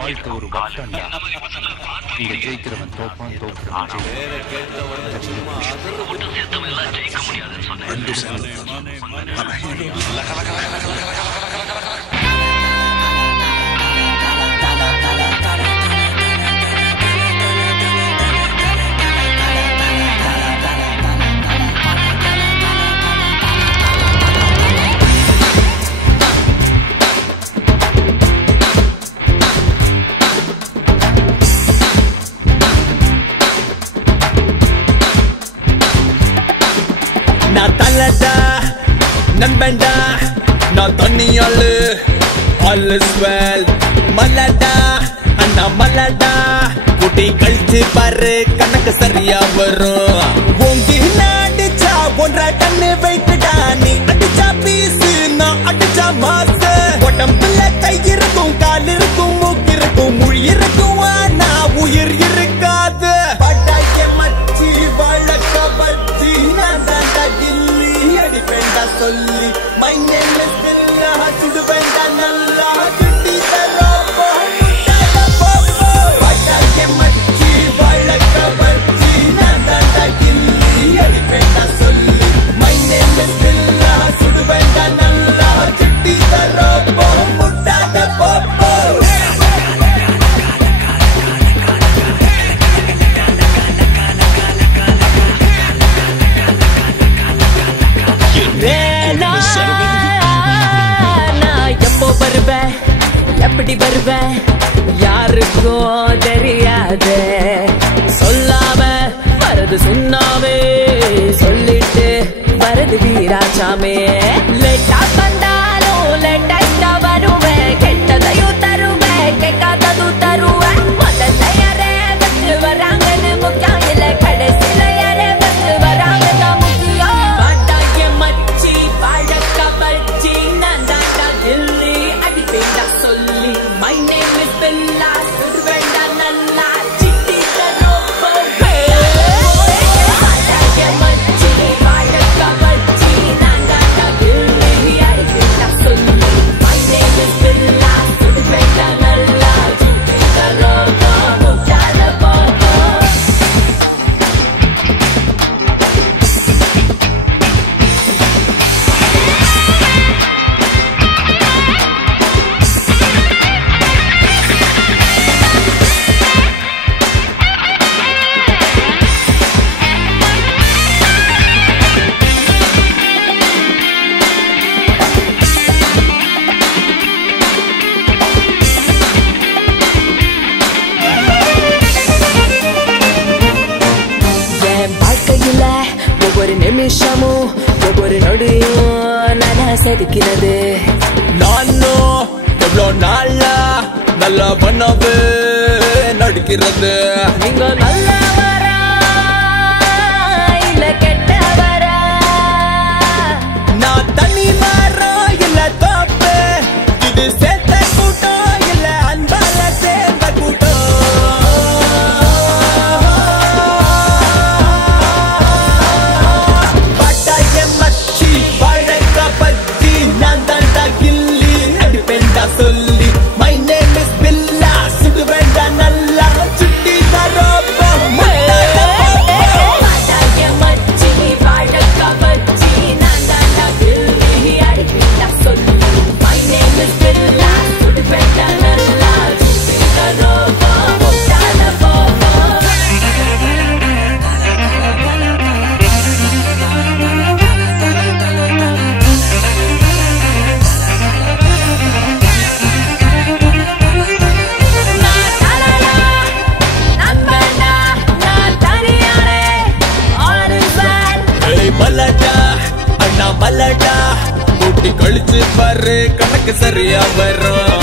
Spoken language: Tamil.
வாழ்க்கை ஒரு வட்டம்டா. இங்க ஜெயிக்கிறவன் தோப்பான், தோக்குறவன் நான் தள்ளடா நண்பன்டா, நான் தண்ணியாளு all is well. மல்லடா அண்ணா மல்லடா, குட்டி கழிச்சு பாரு கணக்கு சரியா வரும். ஓங்கி அடிச்சா 1.5 டன் வெயிட்டுடா, நீ அடிச்சா பீஸு நான் அடிச்சா மாசு. உடம்புல கை இருக்கும், கால் இருக்கும், மூக்கு இருக்கும், மொழி இருக்கும், ஆனா உயிர் இருக்காது. பட்டாக்கே மச்சி வழக்க பச்சி நான் தாண்டா கில்லி அடிப்பேண்டா சொல்லி. மை நேம் இஸ் பில்லா, சுடுவேண்டா நல்லா கிட்டி தரோப்போ முட்டாத போப்போ. பட்டாக்கே மச்சி வழக்க பச்சி நான் தாண்டா கில்லி அடிப்பேண்டா சொல்லி. மை நேம் இஸ் பில்லா, சுடுவேண்டா நல்லா கிட்டி தரோப்போ முட்டாத போப்போ. நான் எப்போ வருவேன், எப்படி வருவேன் யாருக்கும் தெரியாது. சொல்லாம வரது சொன்னாவே, சொல்லிட்டு வரது வீராசாமே. லேட்டா வந்தாலும் லேட்டா வருவேன், கெட்டதையும் தருவேன், கேட்காததும் தருவேன். முதல்ல யாரே வச்சு வராங்கன்னு முக்கியம் இல்ல, கடைசியில யாரே வச்சு வராங்க தான் முக்கியம். பாட்டாக்கே மச்சி பழக்க பச்சி நான் தாண்டா கில்லி அடிப்பேண்டா சொல்லி. மை நேம் இஸ் பில்லா, சுடுவேண்டா நல்லா சிட்டி தரோப்போ. பாட்டாக்கே மச்சி பழக்க பச்சி நான் தாண்டா கில்லி அடிப்பேண்டா சொல்லி. மை நேம் இஸ் பில்லா, சுடுவேண்டா நல்லா சிட்டி தரோப்போ முட்டாத போப்போ. என் வாழ்க்கையில ஒவ்வொரு நிமிஷமும் ஒவ்வொரு நொடியும் நான் செதுக்கிறது. நானும் எவ்வளோ நாளா நல்லா பண்ணவே நடிக்கிறது. நீங்க நல்லவரா இல்ல கெட்டவரா? நான் தனி மரம் இல்ல தோப்பு, இது சேர்த்த கூட்டம் இல்ல அன்பால சேர்ந்த கூட்டம். பட்டாக்கே மச்சி பழக்க பச்சி நான் தாண்டா கில்லி அடிப்பேண்டா சொல்லி. மை நேம் இஸ் பில்லா, சுடுவேண்டா நல்லா சுட்டி தரோப்போ முட்டாத போப்போ. பட்டாக்கே மச்சி பழக்க பச்சி நான் தாண்டா கில்லி அடிப்பேண்டா சொல்லி. மை நேம் இஸ் பில்லா, சுடுவேண்டா நல்லா சுட்டி தரோப்போ முட்டாத போப்போ. மல்லடா அண்ணா மல்லடா, கூட்டி கழிச்சு பாரு கணக்கு சரியா வரும்.